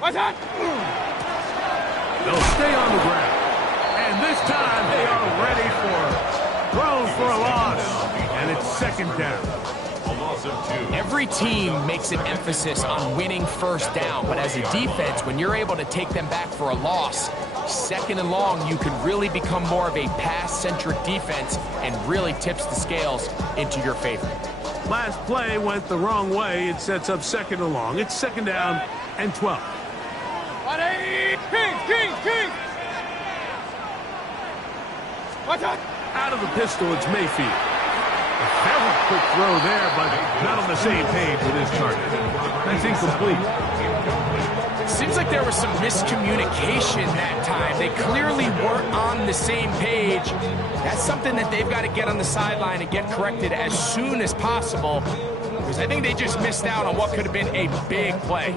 What's that? They'll stay on the ground. And this time they are ready for throws for a loss. And it's second down. Every team makes an emphasis on winning first down, but as a defense, when you're able to take them back for a loss, second and long, you can really become more of a pass-centric defense and really tips the scales into your favor. Last play went the wrong way. It sets up second and long. It's second down and 12. 180! Kings! What's that? Out of the pistol, it's Mayfield. A very quick throw there, but not on the same page with his target. That's incomplete. Seems like there was some miscommunication that time. They clearly weren't on the same page. That's something that they've got to get on the sideline and get corrected as soon as possible, because I think they just missed out on what could have been a big play.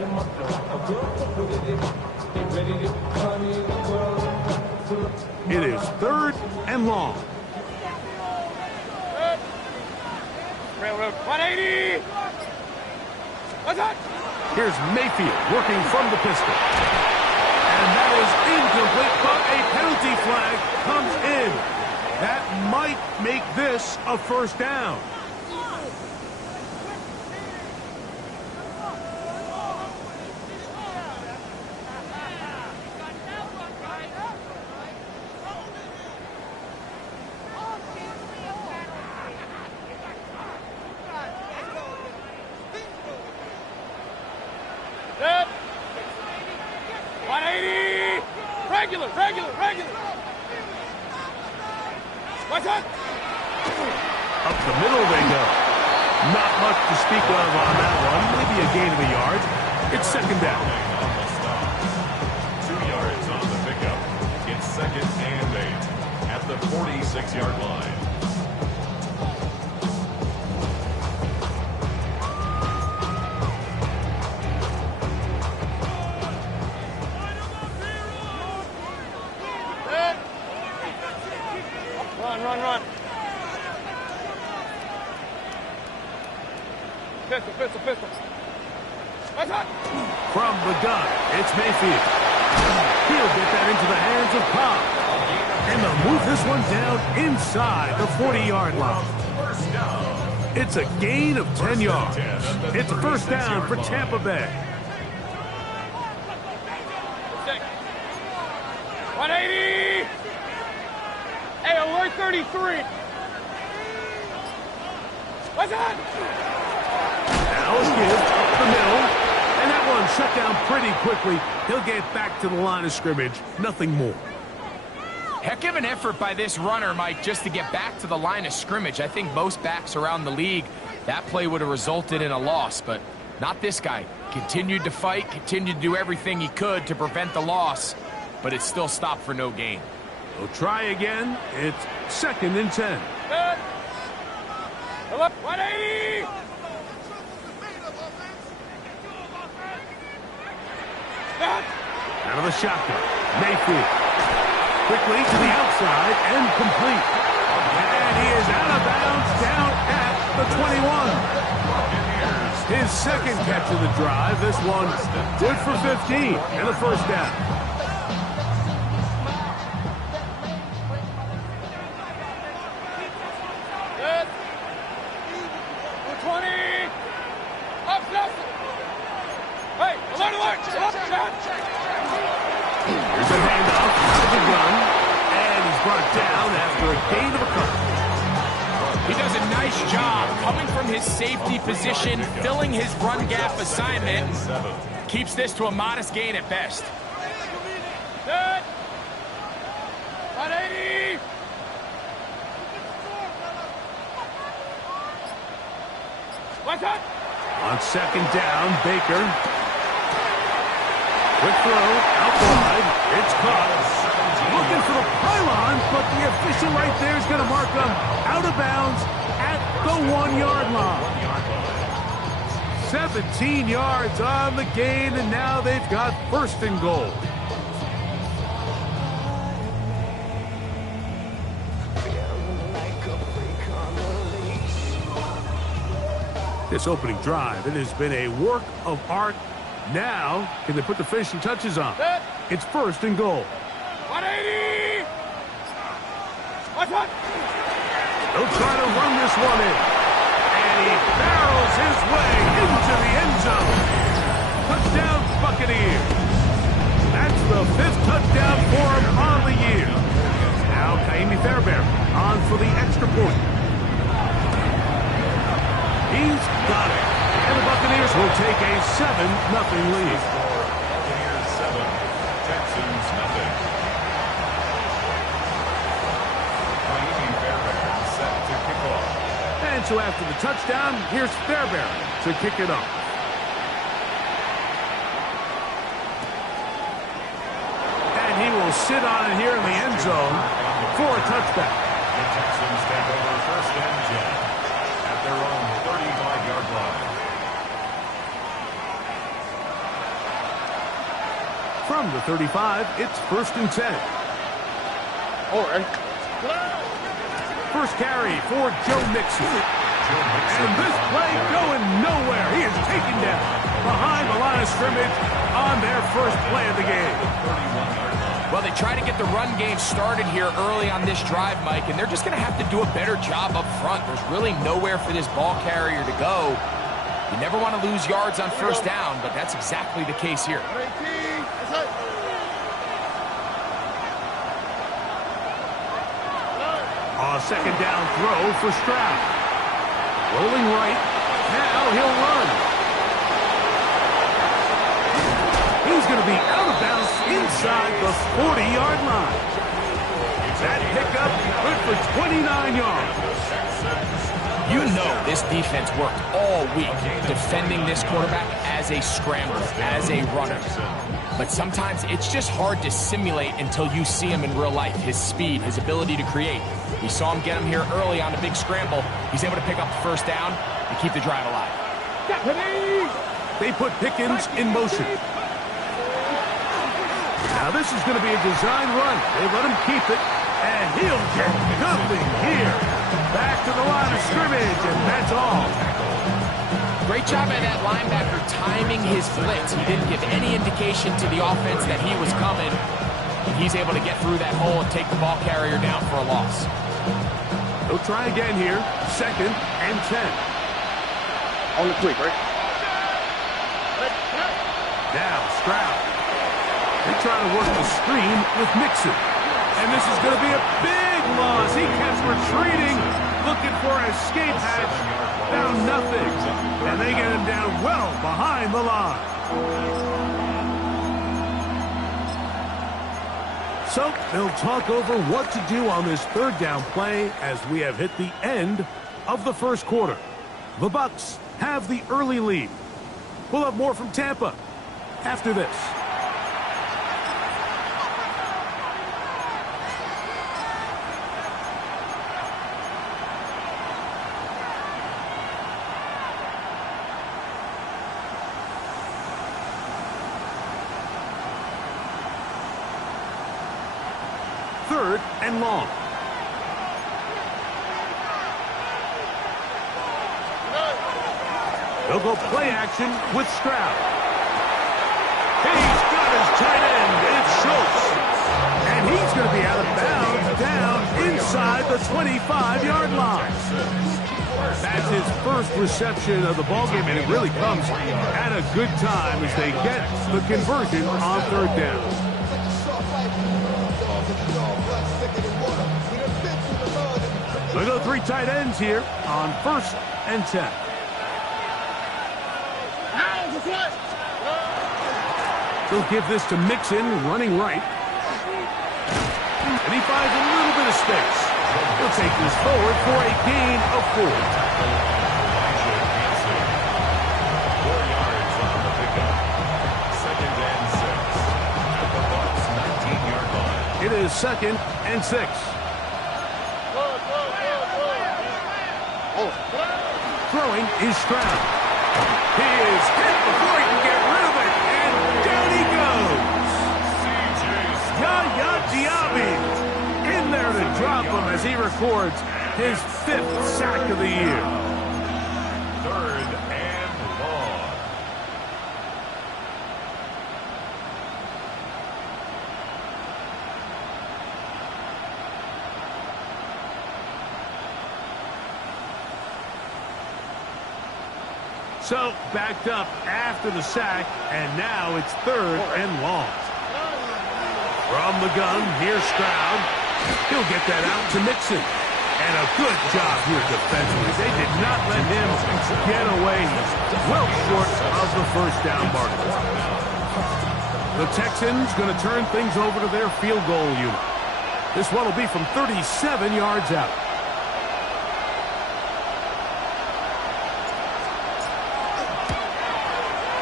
It is third and long. Railroad. 180! What's that? Here's Mayfield working from the pistol. And that is incomplete, but a penalty flag comes in. That might make this a first down. Set. 180! Regular! What's that? Up the middle they go. Not much to speak of on that one. Maybe a gain of a yard. It's second down. 2 yards on the pickup. It's second and 8 at the 46-yard line. Run. Pistol. What's that? From the gun, it's Mayfield. He'll get that into the hands of Cobb. And they'll move this one down inside the 40-yard line. It's a gain of 10 yards. It's a first down for Tampa Bay. 180! Hey, alert 33! What's that? Now a give up the middle. And that one shut down pretty quickly. He'll get back to the line of scrimmage. Nothing more. Heck of an effort by this runner, Mike, just to get back to the line of scrimmage. I think most backs around the league, that play would have resulted in a loss, but not this guy. Continued to fight, continued to do everything he could to prevent the loss, but it still stopped for no gain. We'll try again. It's second and 10. Good. 180! Out of the shotgun. Mayfield. Quickly to the outside and complete. And he is out of bounds down at the 21. His second catch of the drive. This one good for 15 and a first down. Good. 20! Up, Hey, alert! Here's a handoff out of the gun, and he's brought down after a gain of a couple. He does a nice job coming from his safety position, filling his run gap assignment. Keeps this to a modest gain at best. Good. 180! What's that? On second down, Baker. Quick throw, out wide. It's caught. Looking for the pylon, but the official right there is going to mark him out of bounds at the 1-yard line. 17 yards on the gain, and now they've got first and goal. This opening drive, it has been a work of art Now, can they put the finishing touches on? Set. It's first and goal. 180. Watch one. They'll try to run this one in. And he barrels his way into the end zone. Touchdown, Buccaneers. That's the 5th touchdown for him on the year. Now, Kaimi Fairbairn on for the extra point. He's got it. And the Buccaneers will take a 7-0 lead. Buccaneers 7, Texans nothing. Kaimi Fairbairn set to kick off. And so after the touchdown, here's Fairbairn to kick it off. And he will sit on it here in the end zone for a touchback. The Texans take over first and 10 at their own 35-yard line. From the 35, it's first and 10. All right. First carry for Joe Mixon. And this play going nowhere. He is taken down behind the line of scrimmage on their first play of the game. Well, they try to get the run game started here early on this drive, Mike, and they're just going to have to do a better job up front. There's really nowhere for this ball carrier to go. You never want to lose yards on first down, but that's exactly the case here. A second down throw for Stroud. Rolling right. Now he'll run. He's going to be out of bounds inside the 40-yard line. That pickup good for 29 yards. You know this defense worked all week defending this quarterback as a scrambler, as a runner. But sometimes it's just hard to simulate until you see him in real life. His speed, his ability to create. We saw him get him here early on a big scramble. He's able to pick up the first down and keep the drive alive. They put Pickens in motion. Now this is going to be a design run. They let him keep it, and he'll get nothing here. Back to the line of scrimmage, and that's all. Great job by that linebacker timing his blitz. He didn't give any indication to the offense that he was coming. He's able to get through that hole and take the ball carrier down for a loss. They'll try again here. Second and 10. On the quick, right? Now Stroud. They try to work the screen with Mixon. And this is going to be a big loss. He kept retreating, looking for an escape hatch. Found nothing. And they get him down well behind the line. So they'll talk over what to do on this third down play as we have hit the end of the first quarter. The Bucs have the early lead. We'll have more from Tampa after this. Third and long. They'll go play action with Stroud. He's got his tight end. It's Schultz. And he's going to be out of bounds down inside the 25-yard line. That's his first reception of the ballgame, and it really comes at a good time as they get the conversion on third down. They go three tight ends here on first and 10. They'll give this to Mixon, running right. And he finds a little bit of space. He'll take this forward for a gain of 4. 4 yards on the pickup. Second and 6 at the Bucs 19-yard line. It is second and 6. Throwing is Stroud. He is hit before he can get rid of it, and down he goes. Yaya Diaby in there to drop him as he records his 5th sack of the year. Third and long. So, backed up after the sack, and now it's 3rd and long. From the gun, here's Stroud. He'll get that out to Mixon. And a good job here defensively. They did not let him get away. He's well short of the first down marker. The Texans going to turn things over to their field goal unit. This one will be from 37 yards out.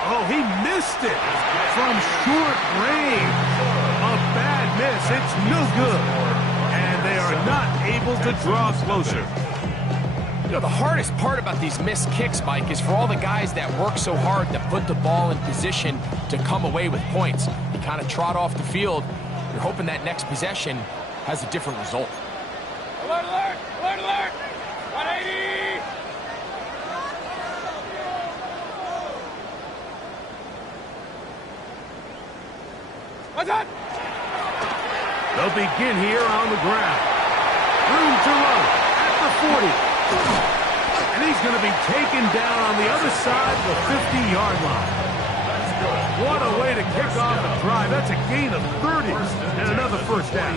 Oh, he missed it from short range. A bad miss. It's no good. And they are not able to draw closer. You know, the hardest part about these missed kicks, Mike, is for all the guys that work so hard to put the ball in position to come away with points. You kind of trot off the field. You're hoping that next possession has a different result. Alert, alert, alert, alert. 180. What's that? They'll begin here on the ground. Room to run at the 40. And he's going to be taken down on the other side of the 50-yard line. What a way to kick off a drive. That's a gain of 30 and another first down.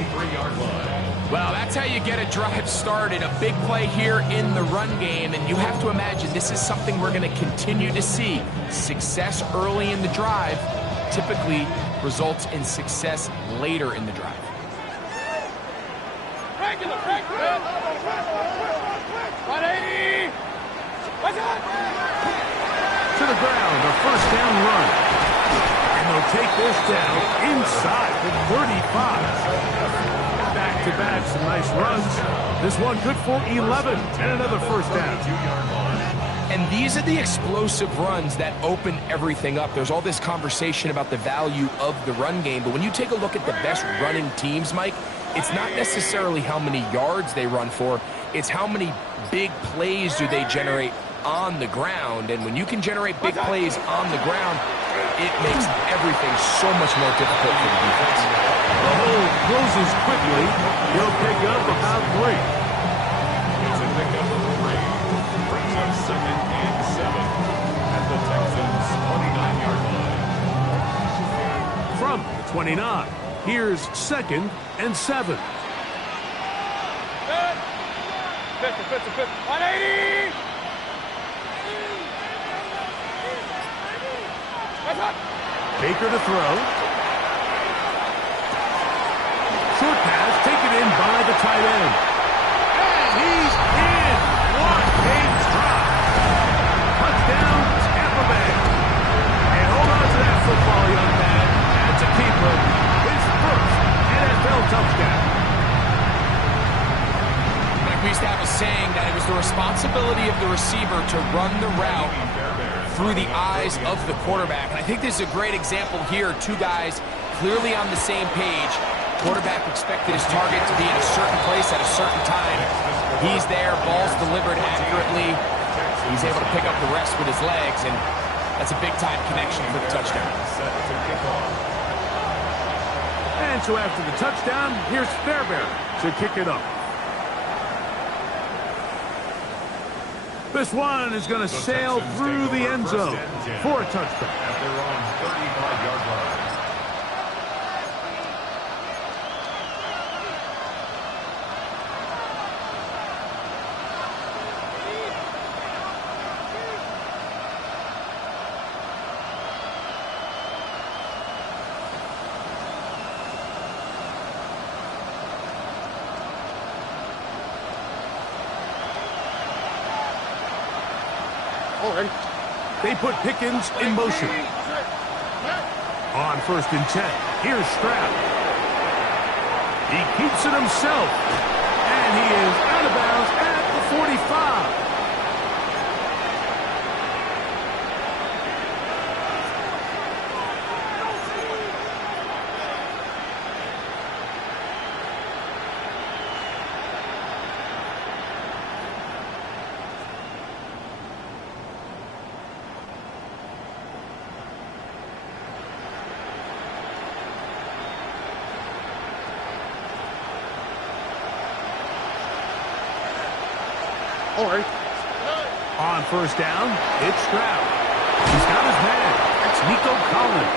Well, that's how you get a drive started. A big play here in the run game, and you have to imagine this is something we're going to continue to see. Success early in the drive typically results in success later in the drive. Regular, regular. 180. What's that? To the ground, a first down run. And they'll take this down inside the 35. Back-to-back, some nice runs. This one good for 11 and another first down. And these are the explosive runs that open everything up. There's all this conversation about the value of the run game, but when you take a look at the best running teams, Mike, it's not necessarily how many yards they run for, it's how many big plays do they generate on the ground. And when you can generate big plays on the ground, it makes everything so much more difficult for the defense. The hole closes quickly. He'll pick up about 3. It's a pickup of 3. Brings up 2nd and 7 at the Texans' 29-yard line. From the 29, here's 2nd and 7. Good. 50. 180. What's that? Baker to throw. Short pass taken in by the tight end. And he's in. What a drop. Touchdown, Tampa Bay. And hold on to that football, young man. That's a keeper. His first NFL touchdown. Like we used to have a saying that it was the responsibility of the receiver to run the route through the eyes of the quarterback. And I think this is a great example here. Two guys clearly on the same page. Quarterback expected his target to be in a certain place at a certain time. He's there, ball's delivered accurately. He's able to pick up the rest with his legs, and that's a big-time connection for the touchdown. And so after the touchdown, here's Fairbairn to kick it up. This one is going to sail through the end zone for a touchdown. At their own 35-yard line. Already. They put Pickens in motion. On 1st and 10, here's Stroud. He keeps it himself. And he is out of bounds at the 45. Already. On 1st down, it's Stroud. He's got his man. That's Nico Collins.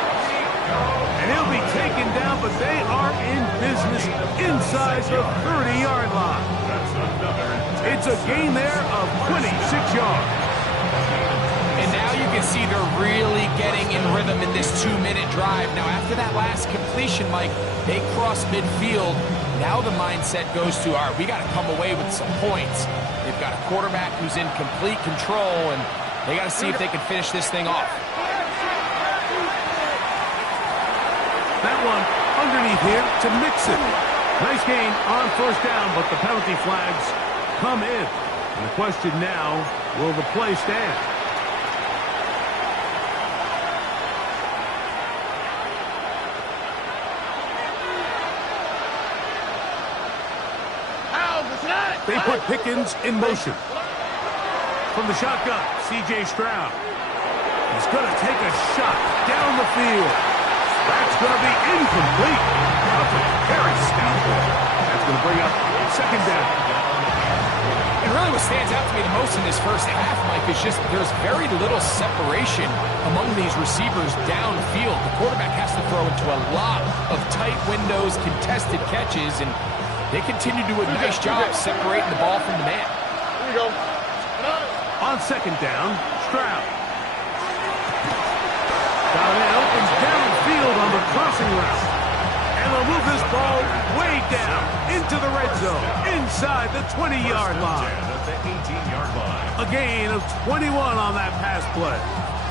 And he'll be taken down, but they are in business inside the 30-yard line. It's a gain there of 26 yards. And now you can see they're really getting in rhythm in this 2-minute drive. Now, after that last completion, Mike, they cross midfield. Now the mindset goes to, all right, we got to come away with some points. They've got a quarterback who's in complete control, and they got to see if they can finish this thing off. That one underneath here to mix it. Nice gain on first down, but the penalty flags come in. And the question now, will the play stand? They put Pickens in motion. From the shotgun, C.J. Stroud. He's going to take a shot down the field. That's going to be incomplete. Very stout. That's going to bring up second down. And really what stands out to me the most in this first half, Mike, is just there's very little separation among these receivers downfield. The quarterback has to throw into a lot of tight windows, contested catches, and they continue to do a nice job separating the ball from the man. Here we go. On second down, Stroud. Got an open downfield on the crossing route. And they'll move this ball way down into the red zone, inside the 20-yard line. A gain of 21 on that pass play.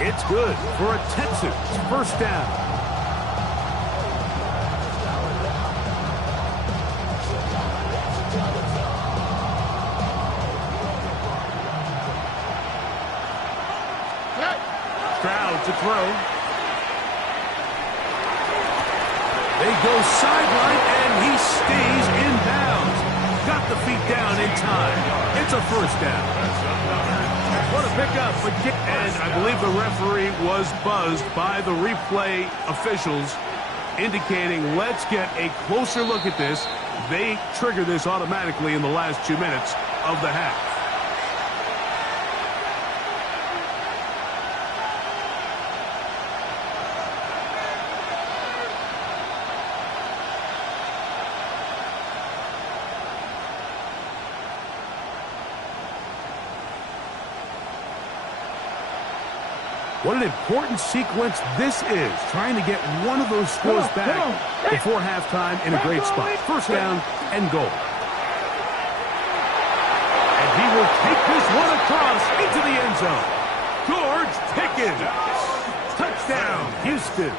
It's good for a Texans first down. Stroud to throw. They go sideline, and he stays in bounds. Got the feet down in time. It's a first down. What a pickup. And I believe the referee was buzzed by the replay officials, indicating let's get a closer look at this. They trigger this automatically in the last 2 minutes of the half. What an important sequence this is, trying to get one of those scores back before halftime in a great spot. First down and goal. And he will take this one across into the end zone. George Pickens. Touchdown, Houston.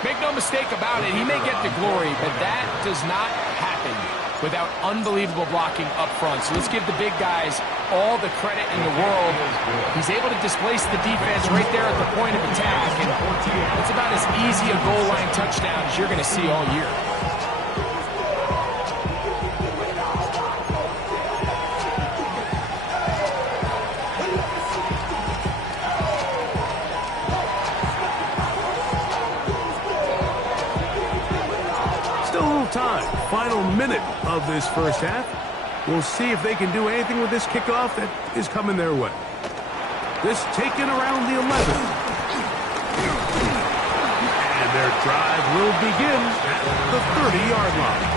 Make no mistake about it, he may get the glory, but that does not happen without unbelievable blocking up front. So let's give the big guys all the credit in the world. He's able to displace the defense right there at the point of attack, and it's about as easy a goal line touchdown as you're going to see all year. Still a little time. Final minute of this first half. We'll see if they can do anything with this kickoff that is coming their way. This taken around the 11. And their drive will begin at the 30-yard line.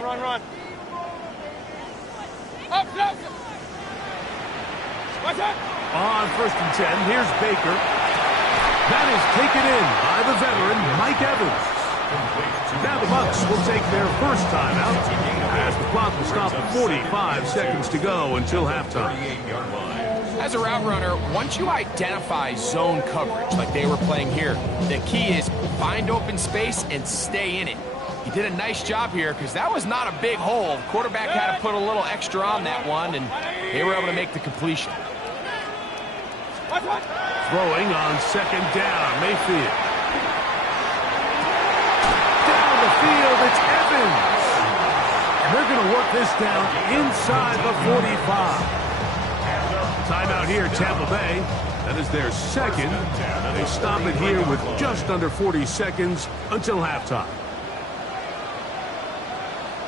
Run. Up. What's that? On first and 10, here's Baker. That is taken in by the veteran, Mike Evans. Now the Bucs will take their first time out as the clock will stop at 45 seconds to go until halftime. As a route runner, once you identify zone coverage like they were playing here, the key is find open space and stay in it. He did a nice job here because that was not a big hole. Quarterback had to put a little extra on that one, and they were able to make the completion. throwing on second down. Mayfield. Down the field, it's Evans. And they're going to work this down inside the 45. Timeout here, Tampa Bay. That is their second. They stop it here with just under 40 seconds until halftime.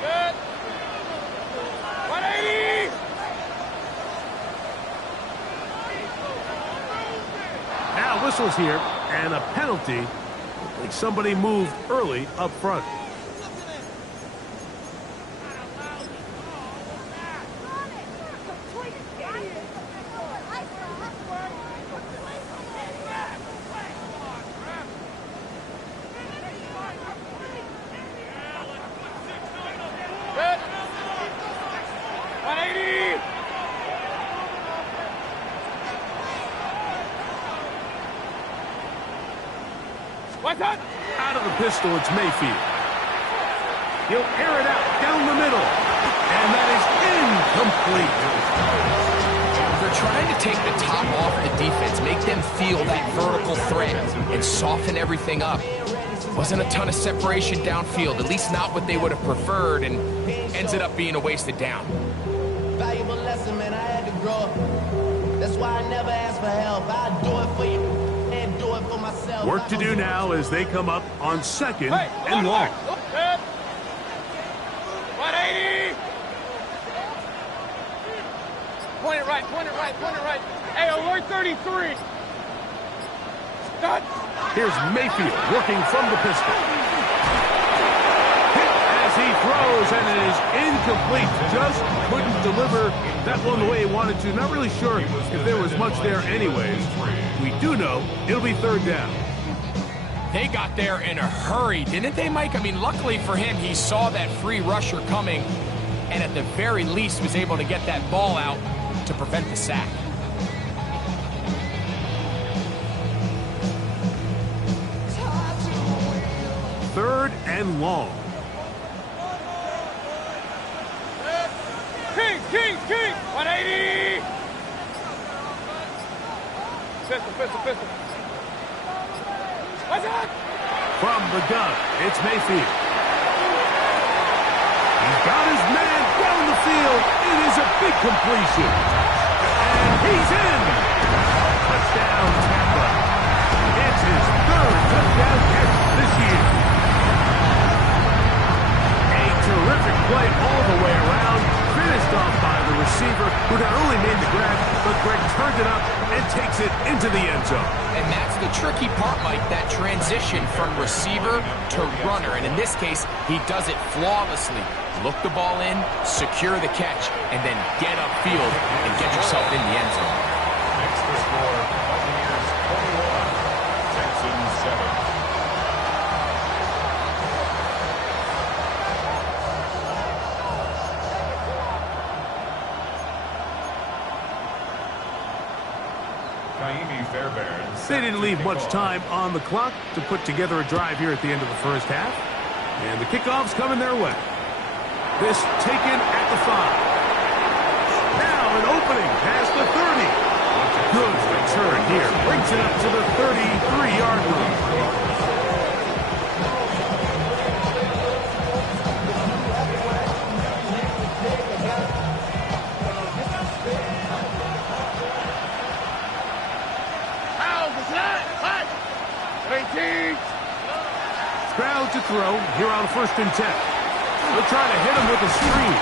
Good. 180. Now whistles here and a penalty. Like somebody moved early up front. Good. 180. What's that? Out of the pistol, it's Mayfield. He'll air it out down the middle. And that is incomplete. They're trying to take the top off the defense, make them feel that vertical threat, and soften everything up. Wasn't a ton of separation downfield, at least not what they would have preferred, and ends up being a wasted down. Valuable lesson, man. I had to grow up. That's why I never ask for help. I do it for you and do it for myself. Work to do now as they come up on second Hey, and long. Good. 180. Point it right, point it right, point it right. Hey, alert 33. Done. Here's Mayfield working from the pistol. Hit as he throws, and it is incomplete. Just couldn't deliver that one the way he wanted to. Not really sure if there was much there anyways. We do know it'll be third down. They got there in a hurry, didn't they, Mike? I mean, luckily for him, he saw that free rusher coming, and at the very least was able to get that ball out to prevent the sack. Third and long. King. 180. Pistol. What's that? From the gun, it's Mayfield. He's got his man down the field. It is a big completion. And he's in. Touchdown, Tampa. It's his third touchdown catch this year. A terrific play all the way around. Finished off by the receiver, who not only made the grab, but Greg turned it up and takes it into the end zone. And that's the tricky part, Mike, that transition from receiver to runner. And in this case, he does it flawlessly. Look the ball in, secure the catch, and then get upfield and get yourself in the end zone. Next to score, Buccaneers 21, Texans 7. They didn't leave much time on the clock to put together a drive here at the end of the first half. And the kickoff's coming their way. This taken at the 5. Now an opening past the 30. Good return here. Brings it up to the 33-yard line. Crowd to throw here on 1st and 10. They'll try to hit him with a screen.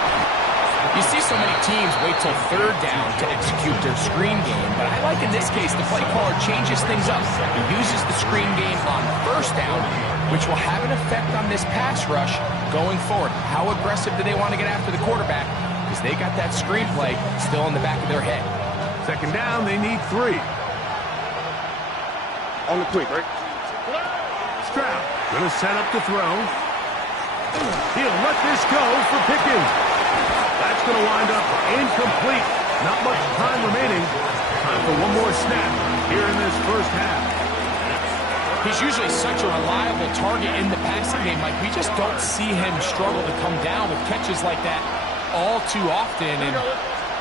You see so many teams wait till third down to execute their screen game, but I like in this case the play caller changes things up. He uses the screen game on 1st down, which will have an effect on this pass rush going forward. How aggressive do they want to get after the quarterback? Because they got that screen play still in the back of their head. 2nd down, they need 3. On the quick, right? Stroud gonna set up to throw. He'll let this go for Pickens. That's gonna wind up incomplete. Not much time remaining. Time for one more snap here in this first half. He's usually such a reliable target in the passing game. Like, we just don't see him struggle to come down with catches like that all too often. And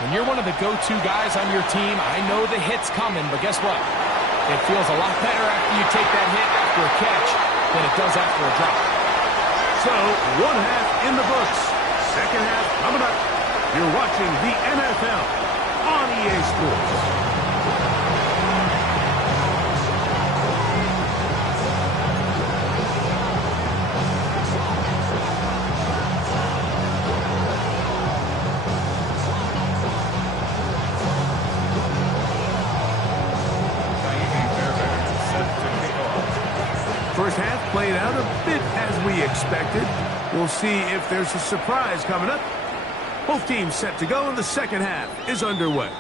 when you're one of the go-to guys on your team, I know the hit's coming, but guess what? It feels a lot better after you take that hit after a catch than it does after a drop. So, one half in the books. Second half coming up. You're watching the NFL on EA Sports. First half played out a bit as we expected. We'll see if there's a surprise coming up. Both teams set to go, and the second half is underway.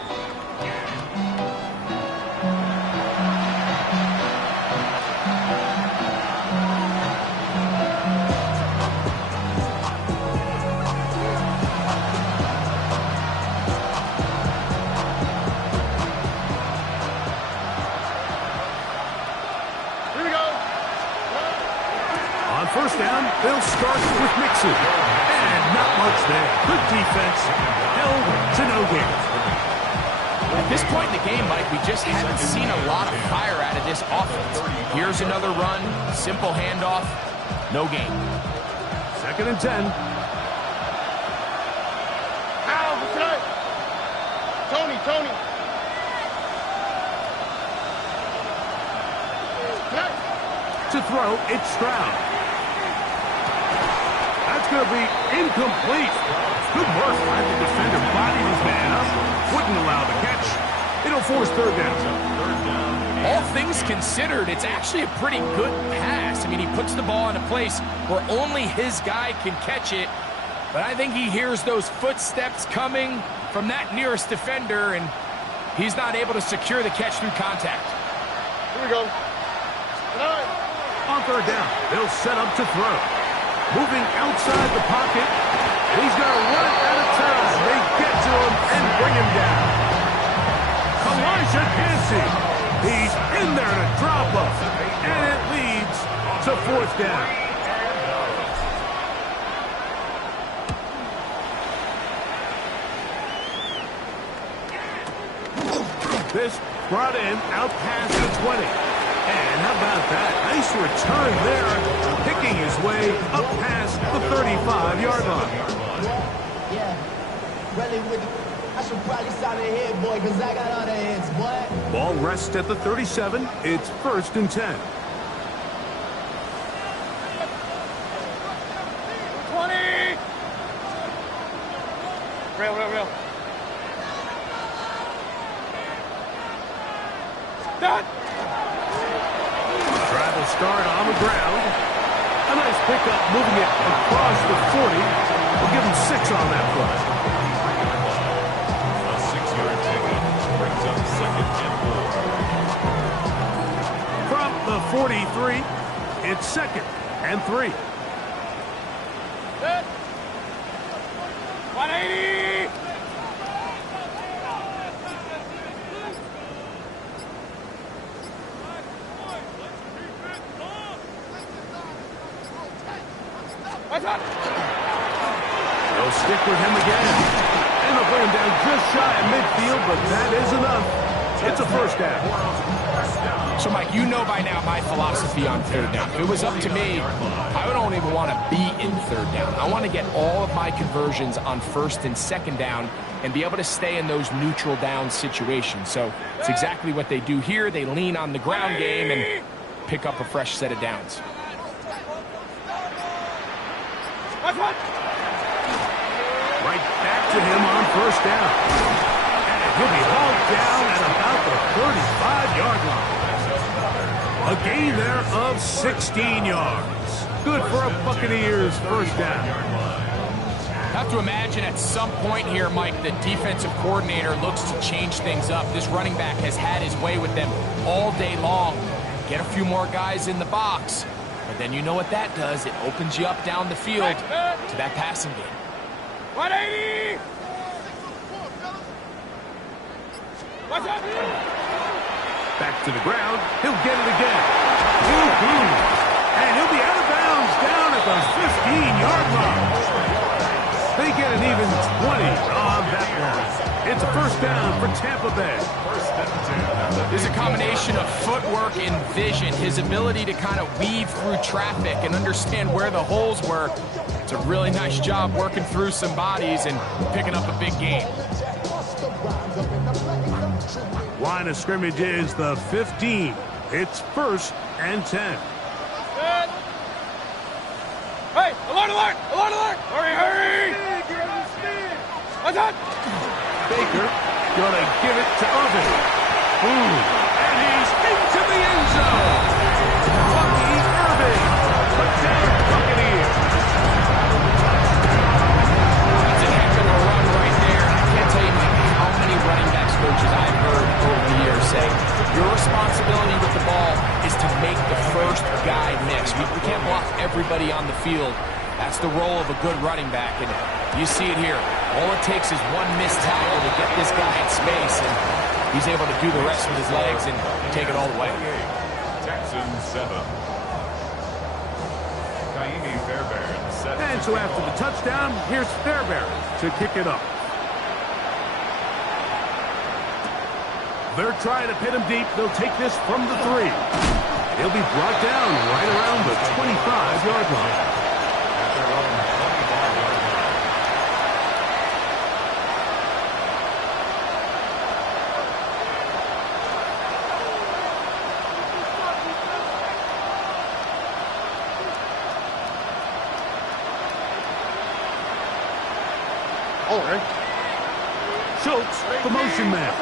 First down, they'll start with Mixon. And not much there. Good defense. Held to no gain. At this point in the game, Mike, we just haven't seen a lot of fire out of this offense. Here's another run. Simple handoff. No gain. Second and 10. Tony. To throw, it's Stroud. That's going to be incomplete. Good work. The defender bodied his man up. Wouldn't allow the catch. It'll force third down. All things considered, it's actually a pretty good pass. I mean, he puts the ball in a place where only his guy can catch it. But I think he hears those footsteps coming from that nearest defender, and he's not able to secure the catch through contact. Here we go. On third down, they'll set up to throw. Moving outside the pocket. He's going to run out of time. They get to him and bring him down. Elijah Cansey. He's in there to drop him. And it leads to fourth down. This brought in out past the 20. And how about that? Nice return there, picking his way up past the 35-yard line. Yeah, really with I should probably sign a head, boy, because I got other heads, boy. Ball rests at the 37. It's first and 10. 20! Real. Done! Start on the ground. A nice pickup, moving it across the 40. We'll give him 6 on that play. A 6-yard pickup brings up second and 4. From the 43, it's second and 3. 180! They'll stick with him again. And they'll bring him down just shy of midfield, but that is enough. It's a first down. So, Mike, you know by now my philosophy on third down. If it was up to me, I don't even want to be in third down. I want to get all of my conversions on first and second down and be able to stay in those neutral down situations. So it's exactly what they do here. They lean on the ground game and pick up a fresh set of downs. Right back to him on first down. And he'll be hauled down at about the 35-yard line. A gain there of 16 yards. Good for a Buccaneers first down. I have to imagine at some point here, Mike, the defensive coordinator looks to change things up. This running back has had his way with them all day long. Get a few more guys in the box. But then you know what that does. It opens you up down the field to that passing game. 180! What's up? Back to the ground. He'll get it again. And he'll be out of bounds down at the 15-yard line. They get an even 20 on that one. It's a first down for Tampa Bay. First and 10. There's a combination of footwork and vision. His ability to kind of weave through traffic and understand where the holes were. It's a really nice job working through some bodies and picking up a big gain. Line of scrimmage is the 15. It's first and 10. Hey, alert, alert, alert, alert! Hurry, hurry! What's that? Baker gonna give it to Irvin. And he's into the end zone. Lucky Irvin. Touchdown Buccaneers. That's a heck of a run right there. I can't tell you how many running backs coaches I've heard over the years say, your responsibility with the ball is to make the first guy miss. We can't block everybody on the field. That's the role of a good running back, and you see it here. All it takes is one missed tackle to get this guy in space, and he's able to do the rest with his legs and take it all the way. Texans 7. Kaimi Fairbairn set. And so after the touchdown, here's Fairbairn to kick it up. They're trying to pin him deep. They'll take this from the 3. He'll be brought down right around the 25-yard line. At their own 25-yard line. All right. Schultz, the motion man.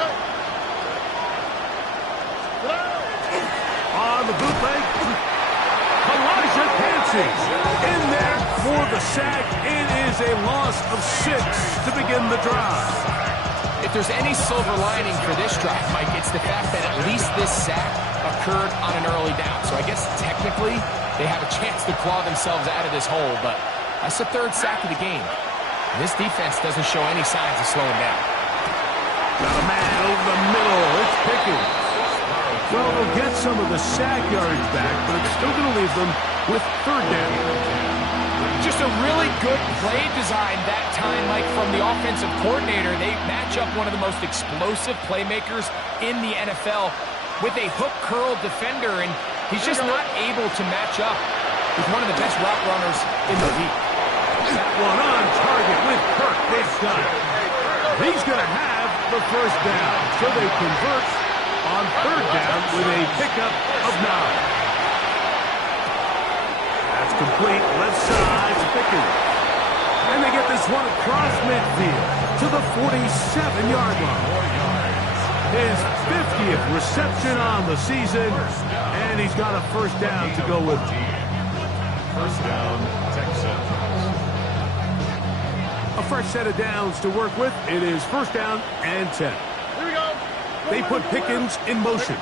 On the bootleg, Elijah Cansey in there for the sack. It is a loss of 6 to begin the drive. If there's any silver lining for this drive, Mike, it's the fact that at least this sack occurred on an early down. So I guess technically they have a chance to claw themselves out of this hole, but that's the 3rd sack of the game. And this defense doesn't show any signs of slowing down. Got a man over the middle. It's Pickens. Well, they'll get some of the sack yardage back, but it's still going to leave them with 3rd down. Just a really good play design that time, Mike, from the offensive coordinator. They match up one of the most explosive playmakers in the NFL with a hook curl defender, and he's just not able to match up with one of the best route runners in the league. That one on target with Kirk. They've got it. He's going to have the first down, so they convert on 3rd down with a pickup of 9. That's complete. Left side to Pickens. And they get this one across midfield to the 47-yard line. His 50th reception on the season, and he's got a first down to go with. First down, Texans. A fresh set of downs to work with. It is first down and 10. Here we go. They put Pickens in motion.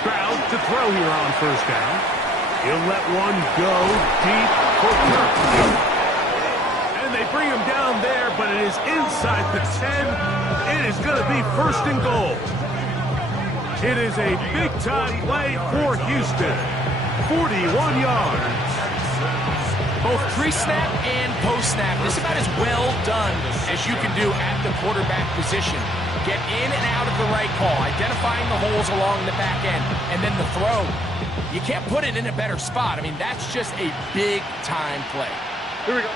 Stroud to throw here on first down. He'll let one go deep for Kirk. And they bring him down there, but it is inside the 10. It is going to be first and goal. It is a big-time play for Houston. 41 yards. Both pre-snap and post-snap, this is about as well done as you can do at the quarterback position. Get in and out of the right call, identifying the holes along the back end, and then the throw. You can't put it in a better spot. I mean, that's just a big-time play. Here we go.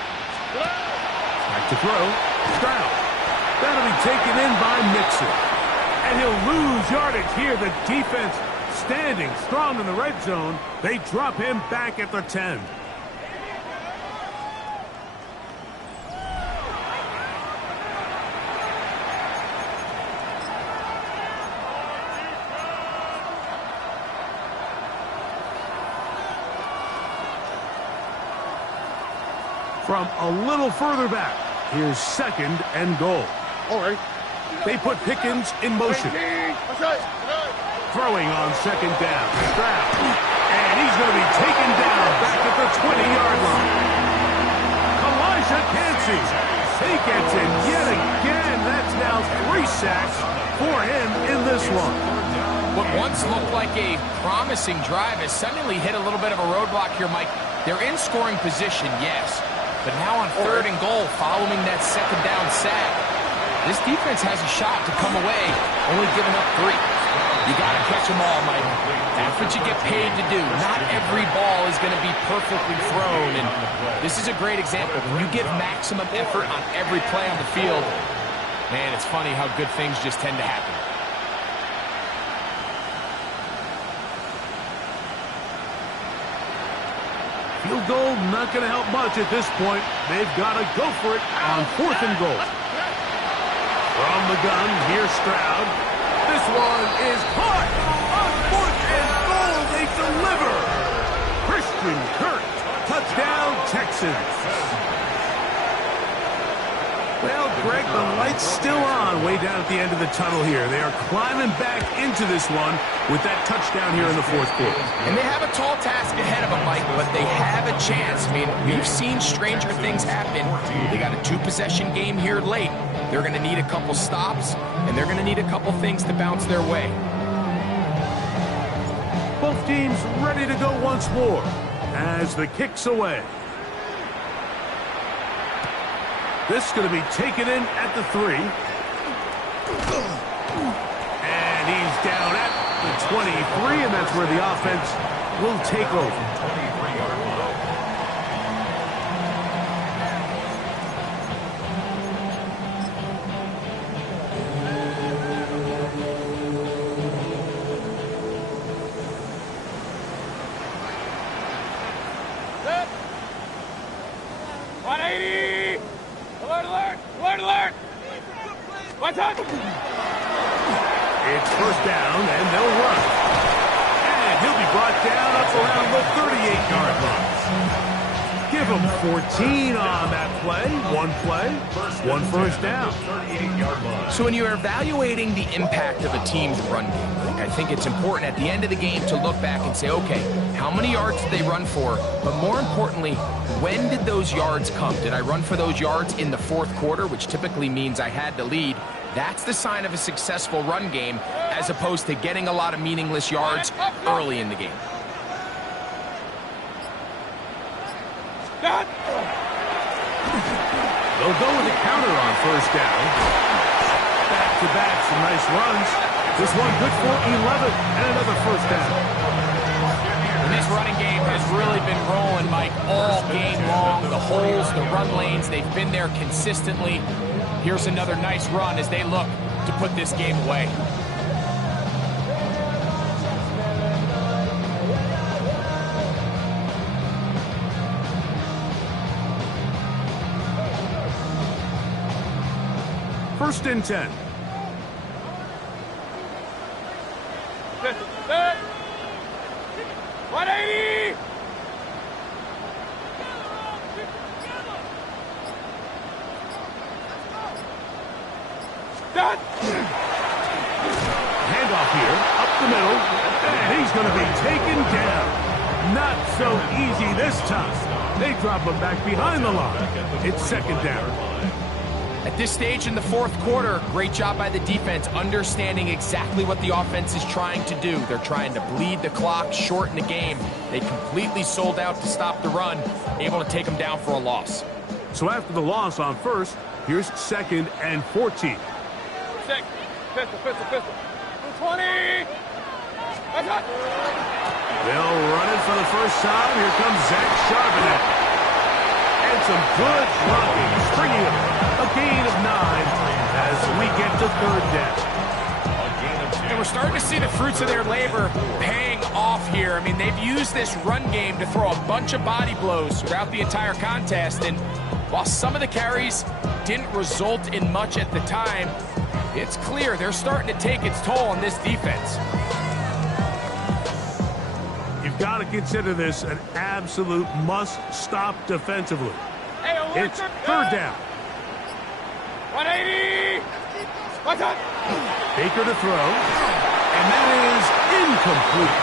Back to throw. Stroud. That'll be taken in by Mixon. And he'll lose yardage here. The defense standing strong in the red zone. They drop him back at the 10. From a little further back, here's second and goal. All right. They put Pickens in motion. That's right. Throwing on second down. Stroud. And he's going to be taken down back at the 20-yard line. Elijah Cansey. He gets in yet again. That's now 3 sacks for him in this one. What once looked like a promising drive has suddenly hit a little bit of a roadblock here, Mike. They're in scoring position, yes. But now on 3rd and goal, following that second down sack, this defense has a shot to come away only giving up 3. You got to catch them all, Mike. That's what you get paid to do. Not every ball is going to be perfectly thrown, and this is a great example. When you give maximum effort on every play on the field, man, it's funny how good things just tend to happen. Field goal not going to help much at this point. They've got to go for it on 4th and goal. From the gun, here's Stroud. This one is caught. On 4th and goal, they deliver. Christian Kirk, touchdown Texans. Well, Greg, the light's still on way down at the end of the tunnel here. They are climbing back into this one with that touchdown here in the 4th quarter. And they have a tall task ahead of them, Mike, but they have a chance. I mean, we've seen stranger things happen. They got a 2-possession game here late. They're going to need a couple stops, and they're going to need a couple things to bounce their way. Both teams ready to go once more as the kick's away. This is going to be taken in at the 3. And he's down at the 23, and that's where the offense will take over. It's first down, and they'll run. And he'll be brought down up around the 38-yard line. Give him 14 on that play. One first down. So when you're evaluating the impact of a team's run game, I think it's important at the end of the game to look back and say, okay, how many yards did they run for? But more importantly, when did those yards come? Did I run for those yards in the 4th quarter, which typically means I had to lead? That's the sign of a successful run game, as opposed to getting a lot of meaningless yards early in the game. They'll go with a counter on first down. Back-to-back, some nice runs. This one good for 11 and another first down. And this running game has really been rolling, Mike, all game long. The holes, the run lanes, they've been there consistently. Here's another nice run as they look to put this game away. First and 10. Set. 180. Done. Handoff here, up the middle, and he's going to be taken down. Not so easy this time. They drop him back behind the line. It's second down. At this stage in the 4th quarter, great job by the defense, understanding exactly what the offense is trying to do. They're trying to bleed the clock, shorten the game. They completely sold out to stop the run, able to take them down for a loss. So after the loss on first, here's 2nd and 14. Pistol. 20. That's hot. They'll run it for the first time. Here comes Zach Charbonnet. And some good blocking, springing it. A gain of 9 as we get to 3rd down. And we're starting to see the fruits of their labor paying off here. I mean, they've used this run game to throw a bunch of body blows throughout the entire contest. And while some of the carries didn't result in much at the time, it's clear they're starting to take its toll on this defense. You've got to consider this an absolute must-stop defensively. It's 3rd down. 180. What's up? Baker to throw, and that is incomplete.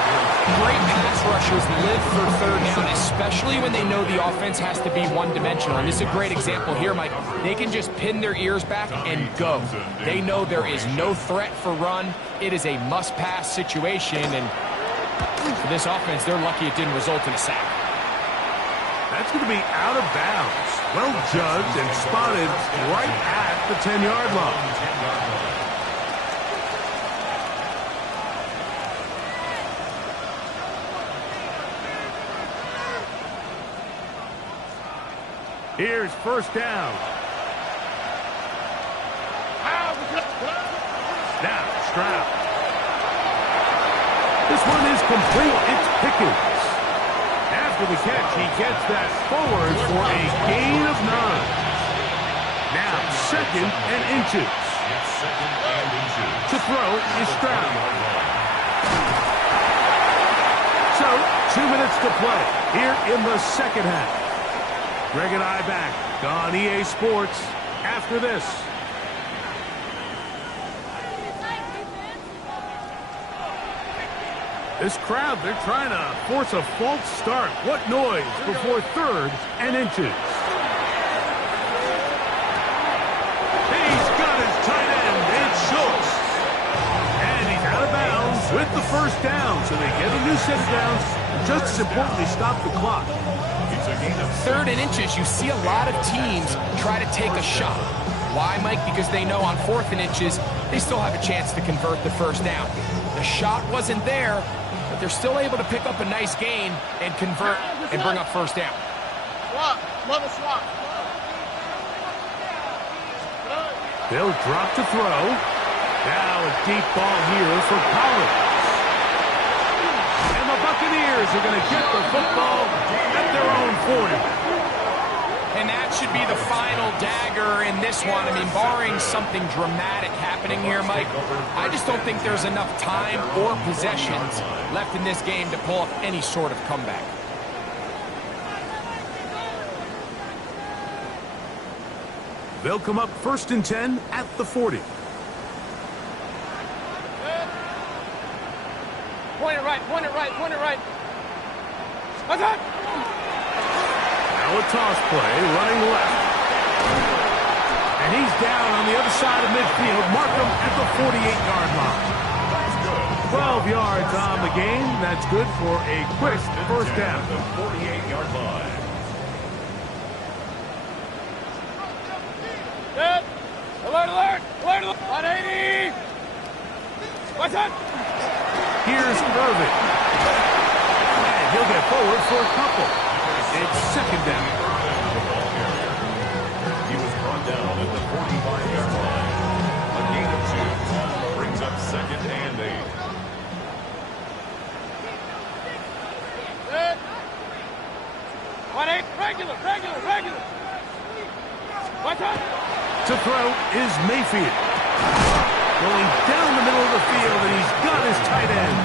Great pass rushers live for 3rd down, especially when they know the offense has to be one-dimensional. And this is a great example here, Mike. They can just pin their ears back and go. They know there is no threat for run. It is a must-pass situation, and for this offense, they're lucky it didn't result in a sack. That's going to be out of bounds. Well judged and spotted right at the 10-yard line. Here's first down. Now, Stroud. This one is complete. It's Pickens. After the catch, he gets that forward for a gain of 9. Now, second and inches. To throw is Stroud. So, 2 minutes to play here in the second half. Greg and I back on EA Sports after this. This crowd, they're trying to force a false start. What noise before third and inches. He's got his tight end. It's Schultz. And he's out of bounds with the first down. So they get a new set of downs. Just as importantly, stop the clock. Third and inches, you see a lot of teams try to take a shot. Why, Mike? Because they know on fourth and inches, they still have a chance to convert the first down. The shot wasn't there, but they're still able to pick up a nice gain and convert and bring up first down. Swap. Level swap. They'll drop to throw. Now a deep ball here for Collins. And the Buccaneers are going to get the football at their own 40. And that should be the final dagger in this one. I mean, barring something dramatic happening here, Mike, I just don't think there's enough time or possessions left in this game to pull off any sort of comeback. They'll come up first and 10 at the 40. Point it right, point it right, point it right. What's that? Now a toss play, running left. And he's down on the other side of midfield. Mark him at the 48-yard line. 12 yards on the game. That's good for a quick first down. The 48-yard line. Good. Alert, alert, alert, alert. 180. What's that? Here's Irvin. And he'll get forward for a couple. It's second down. He was brought down at the 45-yard line. A gain of 2 brings up second and 8. Good. 1-8. Regular, regular, regular. What's that? To throw is Mayfield. Going down the middle of the field, and he's got his tight end.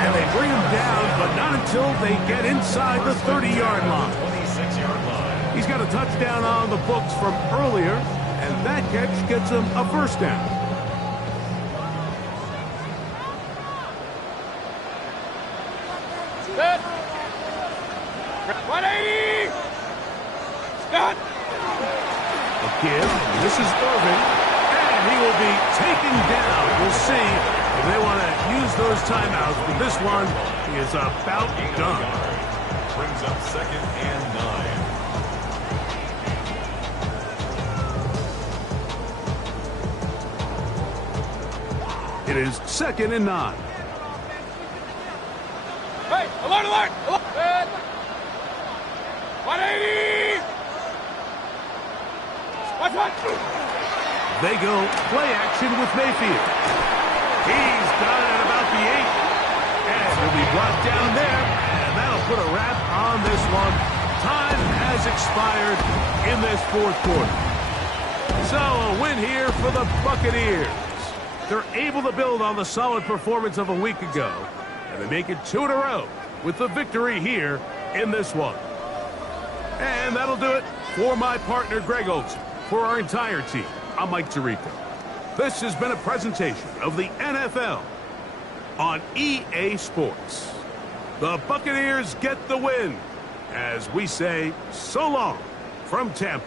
And they bring him down, but not until they get inside the 30-yard line. 26-yard line. He's got a touchdown on the books from earlier, and that catch gets him a first down. Good. 180. Stop. A give. This is Irvin. And he will be taken down. We'll see if they want to use those timeouts, but this one is about done. Brings up second and 9. It is second and 9. Hey, alert, alert. Good. 180. What's that? They go play action with Mayfield. He's got it at about the 8. And he'll be brought down there. And that'll put a wrap on this one. Time has expired in this fourth quarter. So a win here for the Buccaneers. They're able to build on the solid performance of a week ago. And they make it 2 in a row with the victory here in this one. And that'll do it for my partner, Greg Olson. For our entire team, I'm Mike Tirico. This has been a presentation of the NFL on EA Sports. The Buccaneers get the win as we say so long from Tampa.